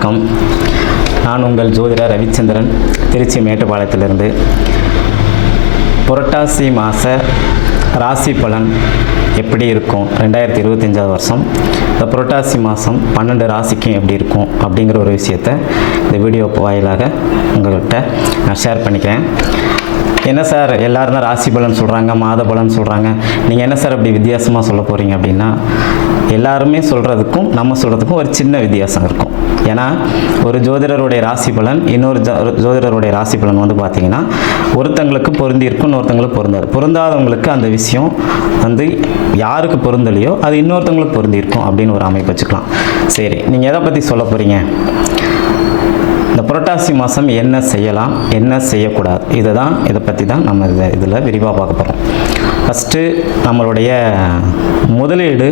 வணக்கம். நான் உங்கள் ஜோதிடர் ரவிச்சந்திரன், திருச்சி மேட்டுப்பாளையத்திலிருந்து. புரட்டாசி மாத ராசி பலன் எப்படி இருக்கும் 2025 வருஷம், இந்த புரட்டாசி மாதம் 12 ராசிக்கும் எப்படி இருக்கும் அப்படிங்கிற ஒரு விஷயத்தை இந்த வீடியோ வாயிலாக உங்கள்கிட்ட நான் ஷேர் பண்ணிக்கிறேன். என்ன சார் எல்லோரும் தான் ராசி பலன் சொல்கிறாங்க, மாத பலன் சொல்கிறாங்க, நீங்கள் என்ன சார் அப்படி வித்தியாசமாக சொல்ல போகிறீங்க அப்படின்னா, எல்லாருமே சொல்கிறதுக்கும் நம்ம சொல்கிறதுக்கும் ஒரு சின்ன வித்தியாசம் இருக்கும். ஏன்னா ஒரு ஜோதிடருடைய ராசி பலன் இன்னொரு ஜோதிடருடைய ராசி பலன் வந்து பார்த்திங்கன்னா ஒருத்தங்களுக்கு பொருந்தி இருக்கும், இன்னொருத்தங்களுக்கு பொருந்தாது. பொருந்தாதவங்களுக்கு அந்த விஷயம் வந்து யாருக்கு பொருந்தலையோ அது இன்னொருத்தவங்களுக்கு பொருந்தி இருக்கும் அப்படின்னு ஒரு அமைப்பு வச்சுக்கலாம். சரி, நீங்கள் எதை பற்றி சொல்ல போகிறீங்க, இந்த புரட்டாசி மாதம் என்ன செய்யலாம், என்ன செய்யக்கூடாது, இதை பற்றி தான் நம்ம இதில் விரிவாக பார்க்க போகிறோம். ஃபஸ்ட்டு நம்மளுடைய முதலீடு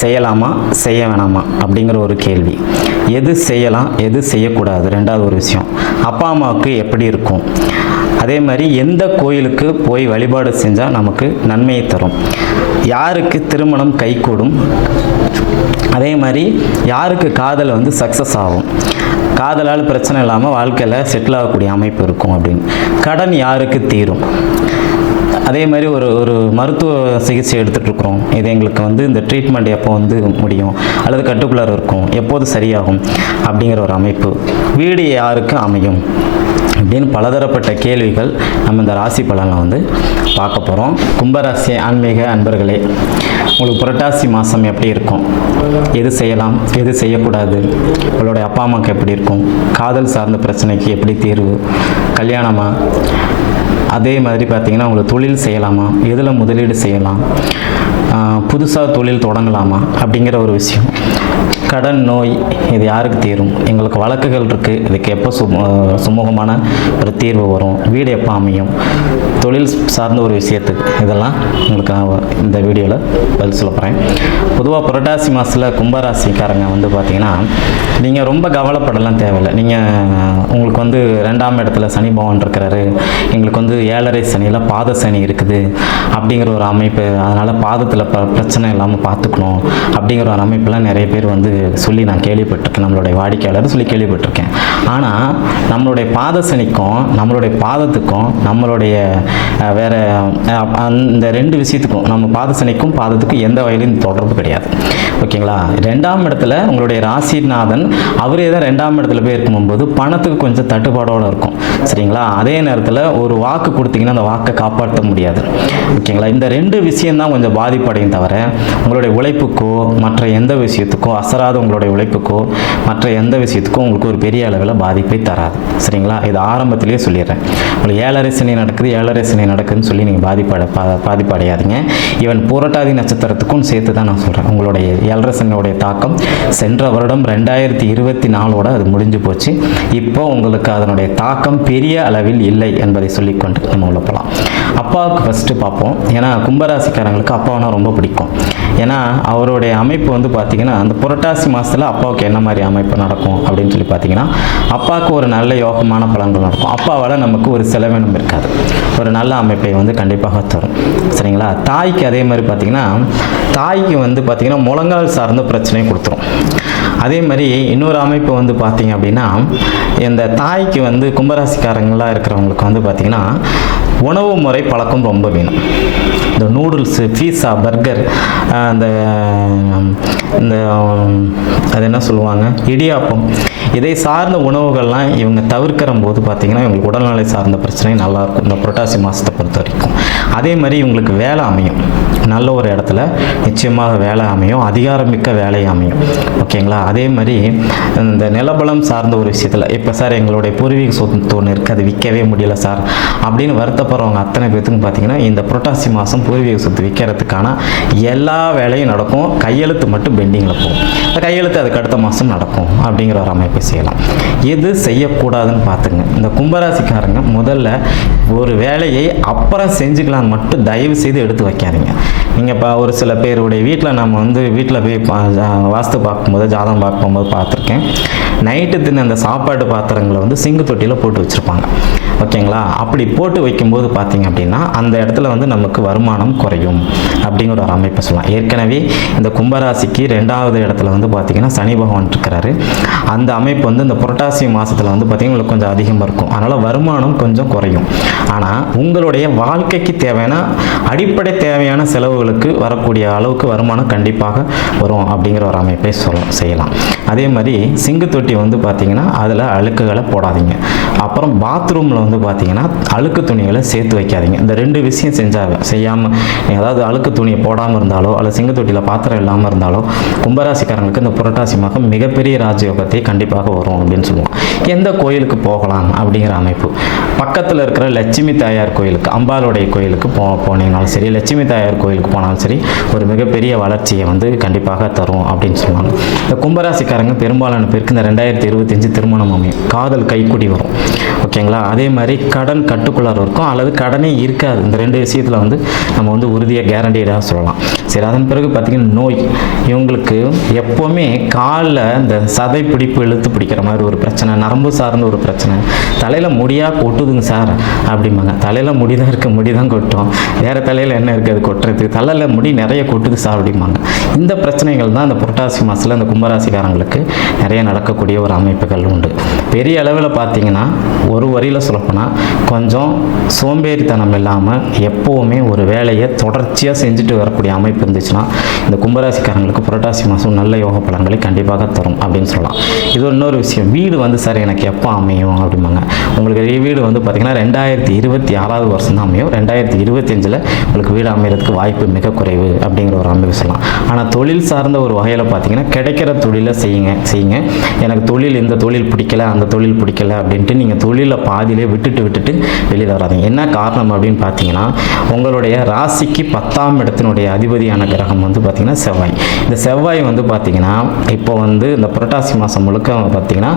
செய்யலாமா செய்ய வேணாமா அப்படிங்கிற ஒரு கேள்வி. எது செய்யலாம் எது செய்யக்கூடாது, ரெண்டாவது ஒரு விஷயம். அப்பா அம்மாவுக்கு எப்படி இருக்கும், அதே மாதிரி எந்த கோயிலுக்கு போய் வழிபாடு செஞ்சால் நமக்கு நன்மையை தரும், யாருக்கு திருமணம் கைகூடும், அதே மாதிரி யாருக்கு காதல் வந்து சக்ஸஸ் ஆகும், காதலால் பிரச்சனை இல்லாமல் வாழ்க்கையில் செட்டில் ஆகக்கூடிய அமைப்பு இருக்கும் அப்படின்னு, கடன் யாருக்கு தீரும், அதே மாதிரி ஒரு மருத்துவ சிகிச்சை எடுத்துகிட்ருக்குறோம், இது எங்களுக்கு வந்து இந்த ட்ரீட்மெண்ட் எப்போ வந்து முடியும் அல்லது கட்டுக்குள்ளார இருக்கும், எப்போது சரியாகும் அப்படிங்கிற ஒரு அமைப்பு, வீடு யாருக்கு அமையும் அப்படின்னு பலதரப்பட்ட கேள்விகள் நம்ம இந்த ராசி பலனில் வந்து பார்க்க போகிறோம். கும்பராசி ஆன்மீக அன்பர்களே, உங்களுக்கு புரட்டாசி மாதம் எப்படி இருக்கும், எது செய்யலாம் எது செய்யக்கூடாது, உங்களுடைய அப்பா அம்மாவுக்கு எப்படி இருக்கும், காதல் சார்ந்த பிரச்சனைக்கு எப்படி தீர்வு, கல்யாணமா, அதே மாதிரி பார்த்திங்கன்னா உங்களுக்கு தொழில் செய்யலாமா, எதில் முதலீடு செய்யலாம், புதுசாக தொழில் தொடங்கலாமா அப்படிங்கிற ஒரு விஷயம், கடன் நோய் இது யாருக்கு தீரும், எங்களுக்கு வழக்குகள் இருக்குது, இதுக்கு எப்போ சுமூகமான ஒரு தீர்வு வரும், வீடு எப்போ அமையும், தொழில் சார்ந்த ஒரு விஷயத்துக்கு, இதெல்லாம் உங்களுக்கு நான் இந்த வீடியோவில் பதில் சொல்ல போகிறேன். பொதுவாக புரட்டாசி மாதத்தில் கும்பராசிக்காரங்க வந்து பார்த்திங்கன்னா நீங்கள் ரொம்ப கவலைப்படலாம் தேவையில்லை. நீங்கள் உங்களுக்கு வந்து 2ஆம் இடத்துல சனி பகவான் இருக்கிறாரு, எங்களுக்கு வந்து 7.5 சனியில் பாத சனி இருக்குது அப்படிங்கிற ஒரு அமைப்பு, அதனால் பாதத்தில் பிரச்சனை இல்லாமல் பார்த்துக்கணும் அப்படிங்கிற ஒரு அமைப்பெல்லாம் நிறைய பேர் வந்து சொல்லி நான் கேள்விப்பட்டிருக்கேன், நம்மளுடைய வாடிக்கையாளர் சொல்லி கேள்விப்பட்டிருக்கேன். ஆனால் நம்மளுடைய பாத சனிக்கும் நம்மளுடைய பாதத்துக்கும் நம்மளுடைய வேறு இந்த 2 விஷயத்துக்கும், நம்ம பாத சனிக்கும் பாதத்துக்கும் எந்த வகையிலும் தொடர்பு கிடையாது. ஓகேங்களா? 2ஆம் இடத்துல உங்களுடைய ராசிநாதன் அவரே தான் 2ஆம் இடத்துல போய் இருக்கும்போது பணத்துக்கு கொஞ்சம் தட்டுப்பாடோடு இருக்கும். சரிங்களா? அதே நேரத்தில் ஒரு வாக்கு கொடுத்தீங்கன்னா அந்த வாக்கை காப்பாற்ற முடியாது. ஓகேங்களா? இந்த 2 விஷயம்தான் கொஞ்சம் பாதிப்படையும் தவிர உங்களுடைய உழைப்புக்கோ மற்ற எந்த விஷயத்துக்கோ, அசராத உங்களுடைய உழைப்புக்கோ மற்ற எந்த விஷயத்துக்கும் உங்களுக்கு ஒரு பெரிய அளவில் பாதிப்பை தராது. சரிங்களா? இது ஆரம்பத்திலேயே சொல்லிடுறேன். உங்களுக்கு 7.5 சனி நடக்குது 7.5 சனி நடக்குதுன்னு சொல்லி நீங்கள் பாதிப்படையாதீங்க. ஈவன் புரட்டாதி நட்சத்திரத்துக்கும் சேர்த்து தான் நான் சொல்கிறேன். உங்களுடைய 7.5 சனியோடைய தாக்கம் சென்ற வருடம் 2024 அது முடிஞ்சு போச்சு. இப்போ உங்களுக்கு அதனுடைய தாக்கம் பெரிய அளவில் இல்லை என்பதை சொல்லிக்கொண்டு நம்ம உள்ள போகலாம். அப்பாவுக்கு ஃபஸ்ட்டு பார்ப்போம். ஏன்னா கும்பராசிக்காரங்களுக்கு அப்பாவுனா ரொம்ப பிடிக்கும். ஏன்னா அவருடைய அமைப்பு வந்து பார்த்திங்கன்னா அந்த புரட்டாசி மாதத்தில் அப்பாவுக்கு என்ன மாதிரி அமைப்பு நடக்கும் அப்படின்னு சொல்லி பார்த்தீங்கன்னா, அப்பாவுக்கு ஒரு நல்ல யோகமான பலன்கள் நடக்கும். அப்பாவால் நமக்கு ஒரு செலவினம் இருக்காது, ஒரு நல்ல அமைப்பை வந்து கண்டிப்பாக தரும். சரிங்களா? தாய்க்கு அதே மாதிரி பார்த்திங்கன்னா, தாய்க்கு வந்து பார்த்திங்கன்னா முழங்கால் சார்ந்த பிரச்சனையை கொடுத்துரும். அதே மாதிரி இன்னொரு அமைப்பு வந்து பார்த்திங்க அப்படின்னா, இந்த தாய்க்கு வந்து கும்பராசிக்காரங்களாக இருக்கிறவங்களுக்கு வந்து பார்த்திங்கன்னா உணவு முறை பழக்கம் ரொம்ப வேணும். இந்த நூடுல்ஸு, பீஸா, பர்கர், இந்த அது என்ன சொல்லுவாங்க, இடியாப்பம், இதை சார்ந்த உணவுகள்லாம் இவங்க தவிர்க்கிற போது பார்த்திங்கன்னா இவங்களுக்கு உடல்நிலை சார்ந்த பிரச்சனை நல்லாயிருக்கும் இந்த புரட்டாசி மாதத்தை பொறுத்த வரைக்கும். அதே மாதிரி இவங்களுக்கு வேலை அமையும், நல்ல ஒரு இடத்துல நிச்சயமாக வேலை அமையும், அதிகாரமிக்க வேலை அமையும். ஓகேங்களா? அதே மாதிரி இந்த நிலபலம் சார்ந்த ஒரு விஷயத்தில், இப்போ சார் எங்களுடைய பூர்வீக சொத்து ஒன்று இருக்குது, அது விற்கவே முடியல சார் அப்படின்னு வருத்தப்படுறவங்க அத்தனை பேர்த்துக்கும் பார்த்திங்கன்னா இந்த புரட்டாசி மாதம் பூர்வீக சொத்து விற்கிறதுக்கான எல்லா வேலையும் நடக்கும். கையெழுத்து மட்டும் பெண்டிங்கில் போகும். இந்த கையெழுத்து அதுக்கு அடுத்த மாதம் நடக்கும் அப்படிங்கிற ஒரு அமைப்பை செய்யலாம். எது செய்யக்கூடாதுன்னு பார்த்துங்க. இந்த கும்பராசிக்காரங்க முதல்ல ஒரு வேலையை அப்புறம் செஞ்சுக்கலான்னு மட்டும் தயவு செய்து எடுத்து வைக்காதீங்க. நீங்கள் இப்போ ஒரு சில பேருடைய வீட்டில் நம்ம வந்து வீட்டில் போய் வாஸ்து பார்க்கும்போது, ஜாதகம் பார்க்கும்போது பார்த்துருக்கேன். நைட்டு தின்ன அந்த சாப்பாடு பாத்திரங்களை வந்து சிங்கு தொட்டியில் போட்டு வச்சுருப்பாங்க. ஓகேங்களா? அப்படி போட்டு வைக்கும்போது பார்த்தீங்க அப்படின்னா அந்த இடத்துல வந்து நமக்கு வருமானம் குறையும் அப்படிங்கிற ஒரு அமைப்பை சொல்லலாம். ஏற்கனவே இந்த கும்பராசிக்கு 2வது இடத்துல வந்து பார்த்திங்கன்னா சனி பகவான் இருக்கிறாரு. அந்த அமைப்பு வந்து இந்த புரட்டாசி மாதத்தில் வந்து பார்த்திங்கன்னா கொஞ்சம் அதிகமாக இருக்கும். அதனால் வருமானம் கொஞ்சம் குறையும். ஆனால் உங்களுடைய வாழ்க்கைக்கு தேவையான அடிப்படை தேவையான செலவுகளுக்கு வரக்கூடிய அளவுக்கு வருமானம் கண்டிப்பாக வரும் அப்படிங்கிற ஒரு அமைப்பை செய்யலாம். அதே மாதிரி சிங்கு தொட்டி வந்து பார்த்திங்கன்னா அதில் அழுக்குகளை போடாதீங்க. அப்புறம் பாத்ரூமில் வந்து பார்த்திங்கன்னா அழுக்கு துணிகளை சேர்த்து வைக்காதீங்க. இந்த 2 விஷயம் செய்யாமல் அதாவது அழுக்கு துணியை போடாமல் இருந்தாலோ அல்லது சிங்கு தொட்டியில் பாத்திரம் இல்லாமல் இருந்தாலோ கும்பராசிக்காரங்களுக்கு இந்த புரட்டாசி மாதம் மிகப்பெரிய ராஜயோகத்தை கண்டிப்பாக வரும் அப்படின்னு சொல்லுவோம். எந்த கோயிலுக்கு போகலாம் அப்படிங்கிற அமைப்பு, பக்கத்தில் இருக்கிற லட்சுமி தாயார் கோயிலுக்கு, அம்பாளுடைய கோயிலுக்கு போனீங்கனாலும் சரி, லட்சுமி தாயார் கோயிலுக்கு போனாலும் சரி, ஒரு மிகப்பெரிய வளர்ச்சியை வந்து கண்டிப்பாக தரும் அப்படின்னு சொல்லுவாங்க. இந்த கும்பராசிக்காரங்க பெரும்பாலான பேருக்கு இந்த 2025 திருமணம் அமையும், காதல் கைக்குடி வரும். ஓகேங்களா? அதே மாதிரி கடன் கட்டுக்குள்ளார இருக்கும் அல்லது கடனே இருக்காது. இந்த 2 விஷயத்தில் வந்து நம்ம வந்து உறுதியாக கேரண்டீடாக சொல்லலாம். சரி, அதன் பிறகு பார்த்திங்கன்னா நோய், இவங்களுக்கு எப்போவுமே காலில் இந்த சதை பிடிப்பு இழுத்து பிடிக்கிற மாதிரி ஒரு பிரச்சனை, நரம்பு சார்ந்த ஒரு பிரச்சனை, தலையில் முடியாக கொட்டுதுங்க சார் அப்படிம்பாங்க. தலையில் முடி தான் இருக்குது, முடி தான் கொட்டும், வேறு தலையில் என்ன இருக்குது அது கொட்டுறதுக்கு, தலையில் முடி நிறைய கொட்டுது சார் அப்படிம்பாங்க. இந்த பிரச்சனைகள் தான் இந்த புரட்டாசி மாதத்தில் இந்த கும்பராசிக்காரங்களுக்கு நிறைய நடக்கக்கூடிய ஒரு அமைப்புகள் உண்டு. பெரிய அளவில் பார்த்திங்கன்னா ஒரு வரியில் சொல்லப்போனால் கொஞ்சம் சோம்பேறித்தனம் இல்லாமல் எப்போவுமே ஒரு வேலையை தொடர்ச்சியாக செஞ்சுட்டு வரக்கூடிய அமைப்பு இருந்துச்சுன்னா இந்த கும்பராசிக்காரங்களுக்கு புரட்டாசி மாதம் நல்ல யோக பலன்களை கண்டிப்பாக தரும் அப்படின்னு சொல்லலாம். இது இன்னொரு விஷயம், வீடு வந்து சார் எனக்கு எப்போ அமையும் அப்படிம்பாங்க. உங்களுக்கு வீடு வந்து பார்த்திங்கன்னா 2026 வருஷம் தான் அமையும். 2025 உங்களுக்கு வீடு அமைகிறதுக்கு வாய்ப்பு மிக குறைவு அப்படிங்கிற ஒரு அமைப்பு சொல்லலாம். ஆனால் தொழில் சார்ந்த ஒரு வகையில் பார்த்திங்கன்னா கிடைக்கிற தொழிலை செய்யுங்க. எனக்கு இந்த தொழில் பிடிக்கல, அந்த தொழில் பிடிக்கல அப்படின்ட்டு நீங்கள் தொழிலை பாதியிலே விட்டுட்டு வெளியில் வராதீங்க. என்ன காரணம் அப்படின்னு பார்த்தீங்கன்னா உங்களுடைய ராசிக்கு 10ஆம் இடத்தினுடைய அதிபதியான கிரகம் வந்து பார்த்திங்கன்னா செவ்வாய். இந்த செவ்வாய் வந்து பார்த்திங்கன்னா இப்போ வந்து இந்த புரட்டாசி மாதம் முழுக்க பார்த்திங்கன்னா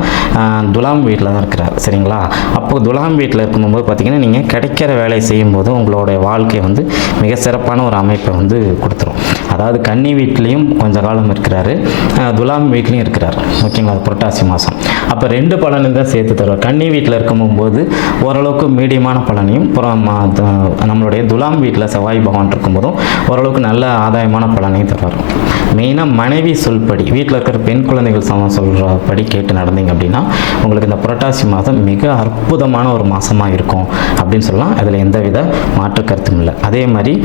துலாம் வீட்டில் தான் இருக்கிறார். சரிங்களா? அப்போ துலாம் வீட்டில் இருக்கும்போது பார்த்திங்கன்னா நீங்கள் கிடைக்கிற வேலையை செய்யும்போது உங்களுடைய வாழ்க்கை வந்து மிக சிறப்பான ஒரு அமைப்பை வந்து கொடுத்துரும். அதாவது கன்னி வீட்லேயும் கொஞ்சம் காலம் இருக்கிறாரு, துலாம் வீட்லேயும் இருக்கிறார். ஓகேங்களா? புரட்டாசி மாதம் அப்போ 2 பலனையும் தான் சேர்த்து தருவார். கன்னி வீட்டில் இருக்கும்போது ஓரளவுக்கு மீடியமான பலனையும், நம்மளுடைய துலாம் வீட்டில் செவ்வாய் பகவான் இருக்கும்போதும் ஓரளவுக்கு நல்ல ஆதாயமான பலனையும் தருவார். மெயினாக மனைவி சொல்படி, வீட்டில் இருக்கிற பெண் குழந்தைகள் சொல்கிறபடி கேட்டு நடந்தீங்க அப்படின்னா உங்களுக்கு இந்த புரட்டாசி மாதம் மிக அற்புதமான ஒரு மாதமாக இருக்கும் அப்படின்னு சொல்லலாம். அதில் எந்தவித மாற்று கருத்தும் இல்லை. அதே மாதிரி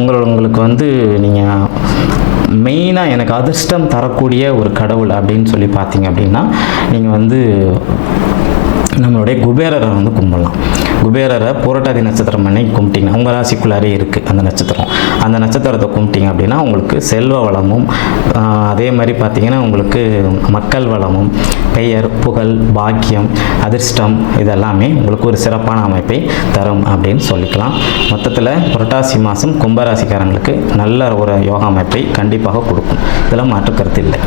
உங்களுக்கு வந்து நீங்கள் மெயினாக எனக்கு அதிர்ஷ்டம் தரக்கூடிய ஒரு கடவுள் அப்படின்னு சொல்லி பார்த்தீங்க அப்படின்னா நீங்கள் வந்து நம்மளுடைய குபேரரை வந்து கும்பிடலாம். குபேரரை புரட்டாதி நட்சத்திரம் அன்னைக்கு கும்பிட்டிங்கன்னா உங்கள் ராசிக்குள்ளாரே இருக்குது அந்த நட்சத்திரம். அந்த நட்சத்திரத்தை கும்பிட்டிங்க அப்படின்னா உங்களுக்கு செல்வ வளமும் அதே மாதிரி பார்த்திங்கன்னா உங்களுக்கு மக்கள் வளமும், பெயர், புகழ், பாக்கியம், அதிர்ஷ்டம் இதெல்லாமே உங்களுக்கு ஒரு சிறப்பான அமைப்பை தரும் அப்படின்னு சொல்லிக்கலாம். மொத்தத்தில் புரட்டாசி மாதம் கும்பராசிக்காரங்களுக்கு நல்ல ஒரு யோகா அமைப்பை கண்டிப்பாக கொடுக்கும். இதெல்லாம் மாற்று கருத்து இல்லை.